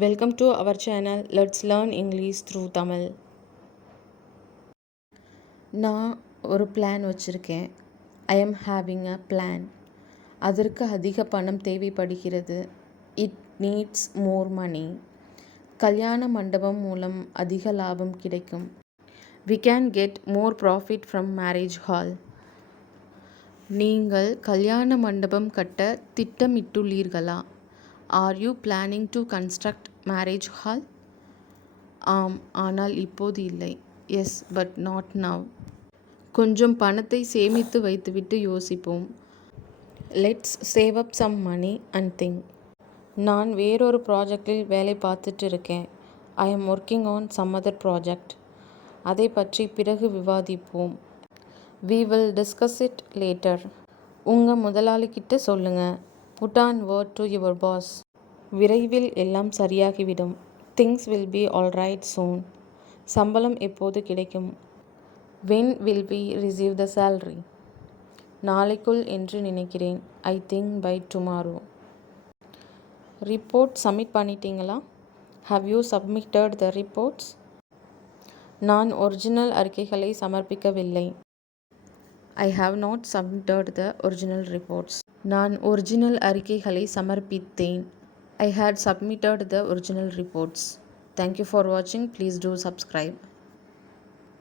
Welcome to our channel. Let's learn English through Tamil. நான் ஒரு plan வச்சுருக்கேன். I am having a plan. அதற்கு அதிக பணம் தேவைப்படுகிறது. இட் நீட்ஸ் மோர் மணி. கல்யாண மண்டபம் மூலம் அதிக லாபம் கிடைக்கும். We can get more profit from marriage hall. நீங்கள் கல்யாண மண்டபம் கட்ட திட்டமிட்டுள்ளீர்களா? Are you planning to construct marriage hall? ஆம், ஆனால் இப்போது இல்லை. Yes, but not now. கொஞ்சம் பணத்தை சேமித்து வைத்துவிட்டு யோசிப்போம். Let's save up some money and think. நான் வேறொரு ப்ராஜெக்டில் வேலை பார்த்துட்டு இருக்கேன். I am working on some other project. அதை பற்றி பிறகு விவாதிப்போம். We will discuss it later. உங்க முதலாளிகிட்ட சொல்லுங்க. Put on word to your boss. விரைவில் எல்லாம் சரியாகிவிடும். Things will be alright soon. சம்பளம் எப்போது கிடைக்கும்? When will we receive the salary? நாளைக்குள் என்று நினைக்கிறேன். I think by tomorrow. Report submit பண்ணிட்டீங்களா? Have you submitted the reports? நான் ஒரிஜினல் அறிக்கைகளை சமர்ப்பிக்கவில்லை. I have not submitted the original reports. நான் ஒரிஜினல் அறிக்கைகளை சமர்ப்பித்தேன். I had submitted the original reports. Thank you for watching. Please do subscribe.